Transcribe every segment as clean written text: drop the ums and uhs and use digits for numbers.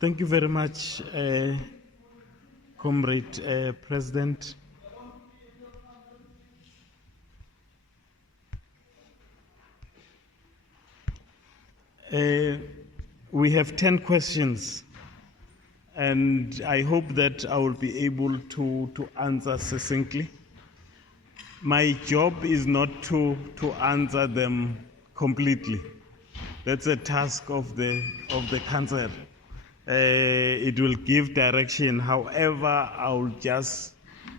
Thank you very much, Comrade President. We have 10 questions, and I hope that I will be able to answer succinctly. My job is not to answer them completely. That's a task of the council. It will give direction. However, I will just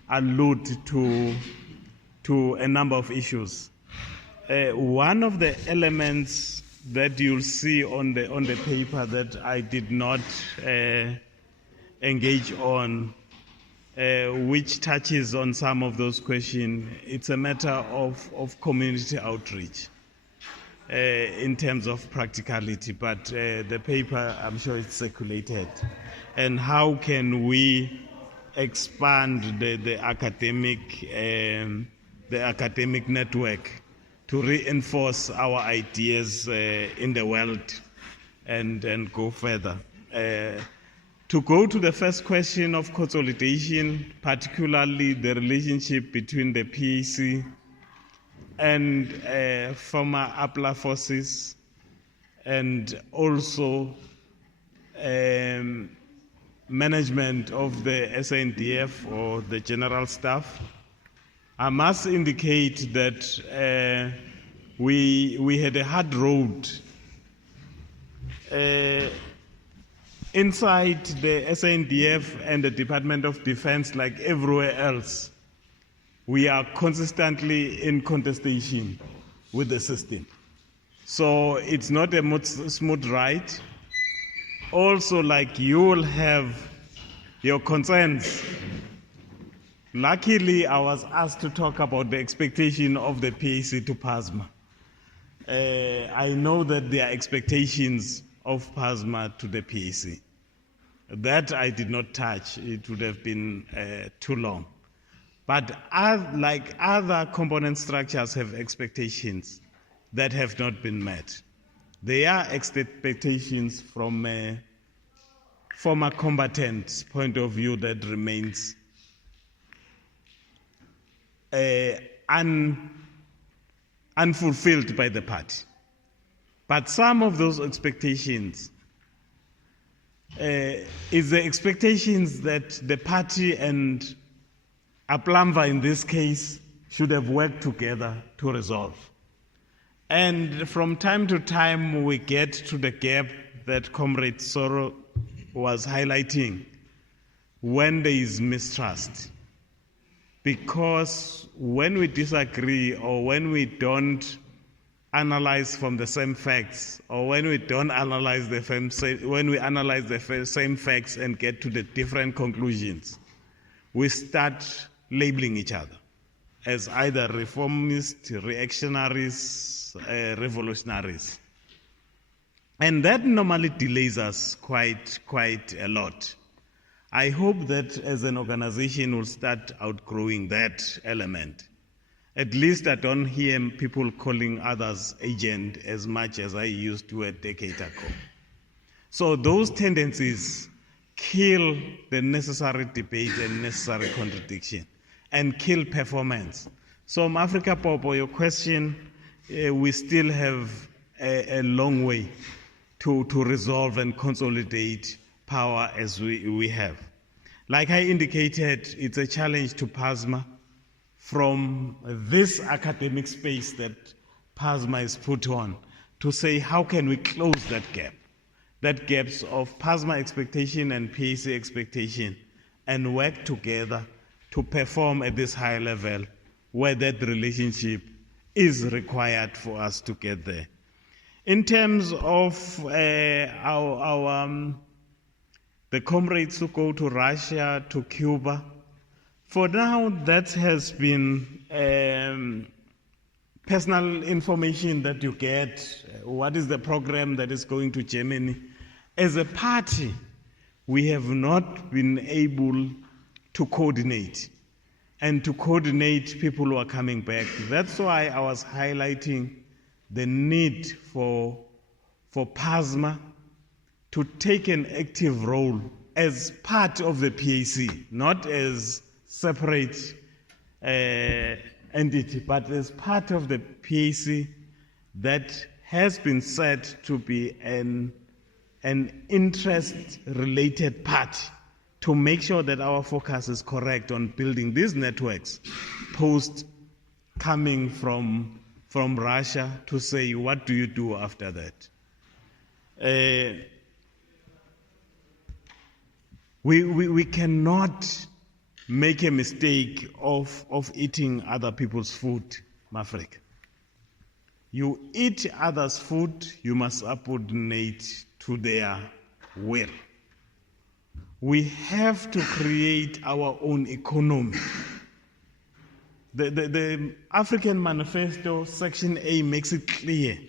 allude to a number of issues. One of the elements that you'll see on the paper that I did not engage on, which touches on some of those questions, it's a matter of community outreach in terms of practicality, but the paper, I'm sure it's circulated. And how can we expand the academic network to reinforce our ideas in the world and go further. To go to the first question of consolidation, particularly the relationship between the PAC and former APLA forces, and also management of the SANDF or the general staff, I must indicate that we had a hard road inside the SANDF and the Department of Defense, like everywhere else. We are consistently in contestation with the system. So it's not a smooth ride. Also, like, you will have your concerns. Luckily, I was asked to talk about the expectation of the PAC to PASMA. I know that there are expectations of PASMA to the PAC. That I did not touch. It would have been too long. But like other component structures have expectations that have not been met. There are expectations from a former combatant's point of view that remains unfulfilled by the party. But some of those expectations is the expectations that the party and Aplamva in this case should have worked together to resolve. And from time to time we get to the gap that Comrade Soro was highlighting when there is mistrust. Because when we disagree, or when we don't analyze from the same facts, or when we don't analyze when we analyze the same facts and get to the different conclusions, we start labeling each other as either reformists, reactionaries, revolutionaries. And that normally delays us quite a lot. I hope that as an organization we'll start outgrowing that element. At least I don't hear people calling others agent as much as I used to a decade ago. So those tendencies kill the necessary debate and necessary contradiction and kill performance. So Africa Popo, your question, we still have a long way to resolve and consolidate power as we have. Like I indicated, it's a challenge to PASMA from this academic space that PASMA is put on to say how can we close that gaps of PASMA expectation and PAC expectation, and work together to perform at this high level where that relationship is required for us to get there. In terms of the comrades who go to Russia, to Cuba, for now that has been personal information that you get. What is the program that is going to Germany? As a party, we have not been able to coordinate people who are coming back. That's why I was highlighting the need for for PASMA to take an active role as part of the PAC, not as separate entity, but as part of the PAC that has been said to be an interest-related party, to make sure that our focus is correct on building these networks post coming from Russia, to say, what do you do after that? We cannot make a mistake of eating other people's food, Mafrika. You eat others' food, you must subordinate to their will. We have to create our own economy. The African Manifesto, Section A, makes it clear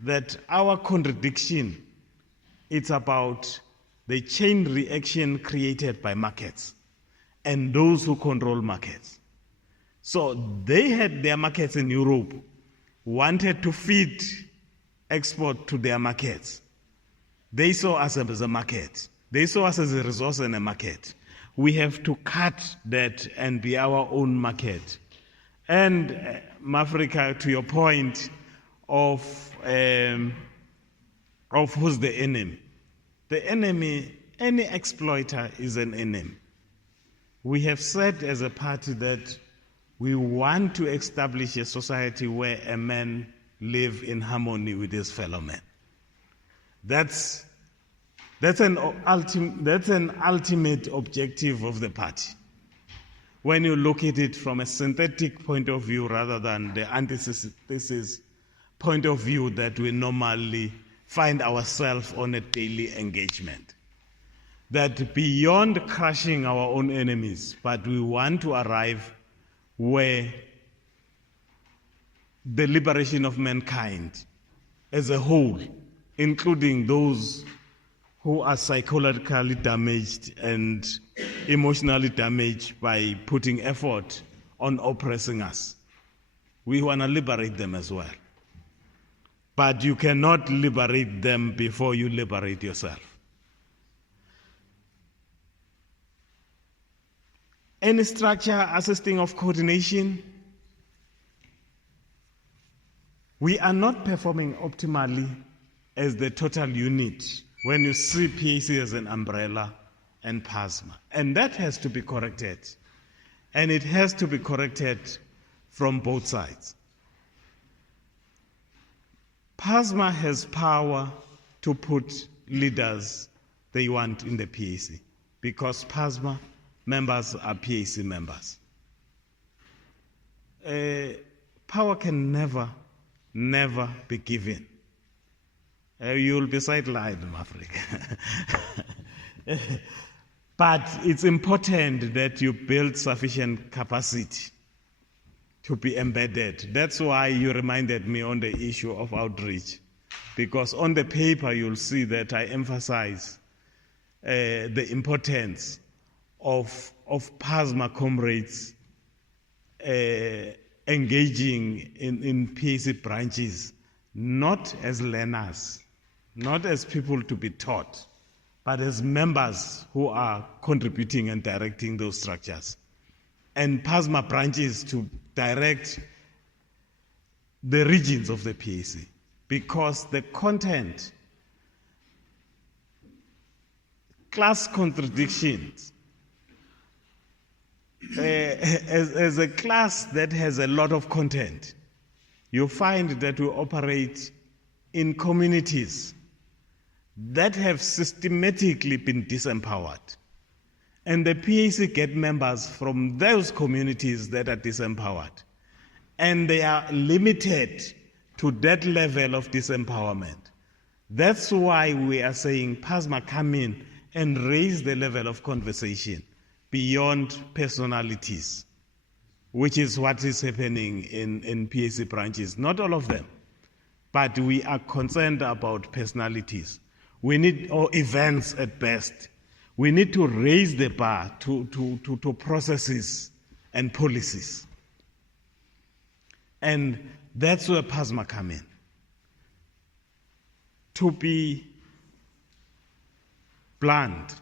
that our contradiction, it's about the chain reaction created by markets and those who control markets. So they had their markets in Europe, wanted to feed export to their markets. They saw us as a market. They saw us as a resource in a market. We have to cut that and be our own market. And Mafrika, to your point of who's the enemy. The enemy, any exploiter is an enemy. We have said as a party that we want to establish a society where a man live in harmony with his fellow man. That's an ultimate objective of the party. When you look at it from a synthetic point of view rather than the antithesis point of view that we normally find ourselves on a daily engagement. That beyond crushing our own enemies, but we want to arrive where the liberation of mankind as a whole, including those who are psychologically damaged and emotionally damaged by putting effort on oppressing us. We want to liberate them as well. But you cannot liberate them before you liberate yourself. Any structure assisting of coordination, we are not performing optimally as the total unit when you see PAC as an umbrella and PASMA. And that has to be corrected. And it has to be corrected from both sides. PASMA has power to put leaders they want in the PAC because PASMA members are PAC members. Power can never be given. You'll be sidelined in Africa. But it's important that you build sufficient capacity to be embedded. That's why you reminded me on the issue of outreach. Because on the paper you'll see that I emphasize the importance of PASMA comrades engaging in PAC branches, not as learners, not as people to be taught, but as members who are contributing and directing those structures. And PASMA branches to direct the regions of the PAC, because the content, class contradictions, as a class that has a lot of content, you find that we operate in communities that have systematically been disempowered. And the PAC get members from those communities that are disempowered. And they are limited to that level of disempowerment. That's why we are saying PASMA come in and raise the level of conversation beyond personalities, which is what is happening in PAC branches. Not all of them, but we are concerned about personalities. We need, or events at best. We need to raise the bar to processes and policies. And that's where PASMA come in. to be blunt,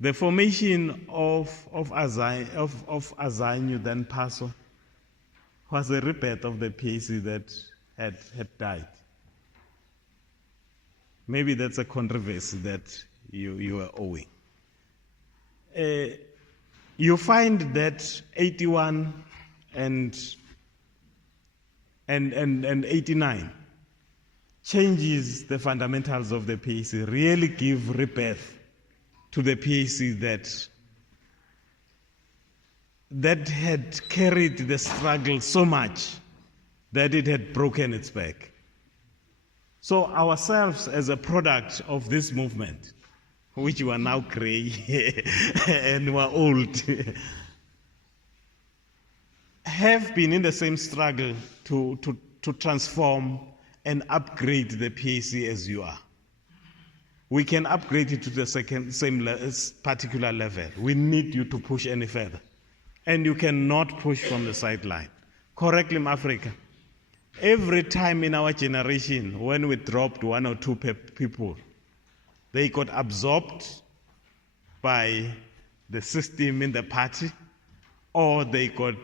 the formation of Azanyu, then PASO, was a rebirth of the PAC that had died. Maybe that's a controversy that you are owing. You find that 81 and 89 changes the fundamentals of the PAC, really give rebirth to the PAC that had carried the struggle so much that it had broken its back. So ourselves, as a product of this movement, which were now grey and were old, have been in the same struggle to transform and upgrade the PAC as you are. We can upgrade it to the same particular level. We need you to push any further. And you cannot push from the sideline. Correctly, Africa. Every time in our generation, when we dropped one or two people, they got absorbed by the system in the party, or they got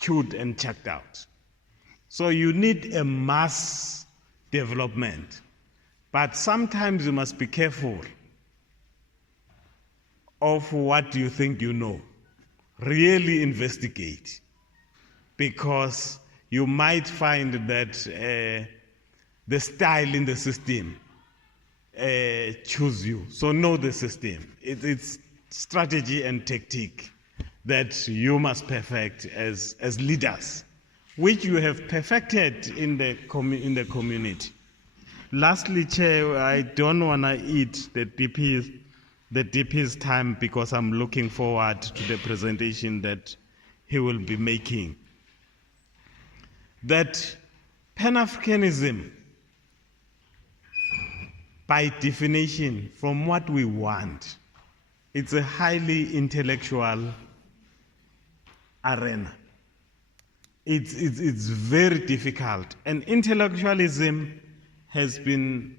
chewed and chucked out. So you need a mass development. But sometimes you must be careful of what you think you know. Really investigate, because you might find that the style in the system choose you. So know the system. It's strategy and tactic that you must perfect as leaders, which you have perfected in the community. Lastly, Chair, I don't want to eat the DP's time, because I'm looking forward to the presentation that he will be making. That Pan-Africanism, by definition, from what we want, it's a highly intellectual arena. It's very difficult, and intellectualism has been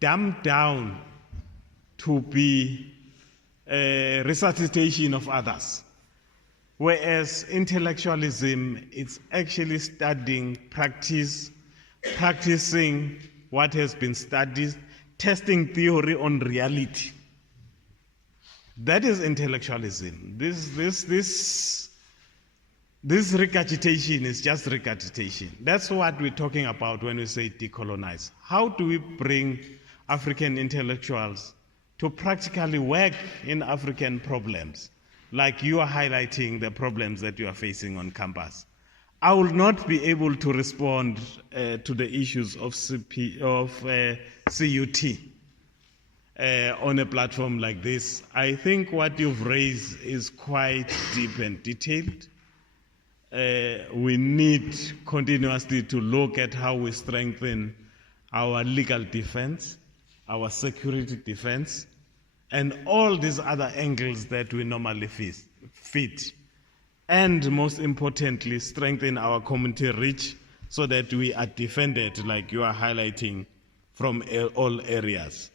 dumbed down to be a resuscitation of others, whereas intellectualism is actually studying, practicing what has been studied, testing theory on reality. That is intellectualism. This regurgitation is just regurgitation. That's what we're talking about when we say decolonize. How do we bring African intellectuals to practically work in African problems, like you are highlighting the problems that you are facing on campus? I will not be able to respond to the issues of CUT on a platform like this. I think what you've raised is quite deep and detailed. We need continuously to look at how we strengthen our legal defense, our security defense, and all these other angles that we normally fit. And most importantly, strengthen our community reach so that we are defended, like you are highlighting, from all areas.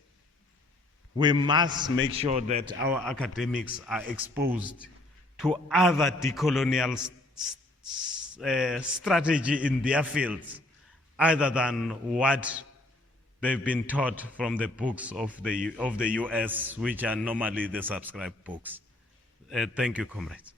We must make sure that our academics are exposed to other decolonial strategy in their fields, other than what they've been taught from the books of the US, which are normally the subscribed books. Thank you, comrades.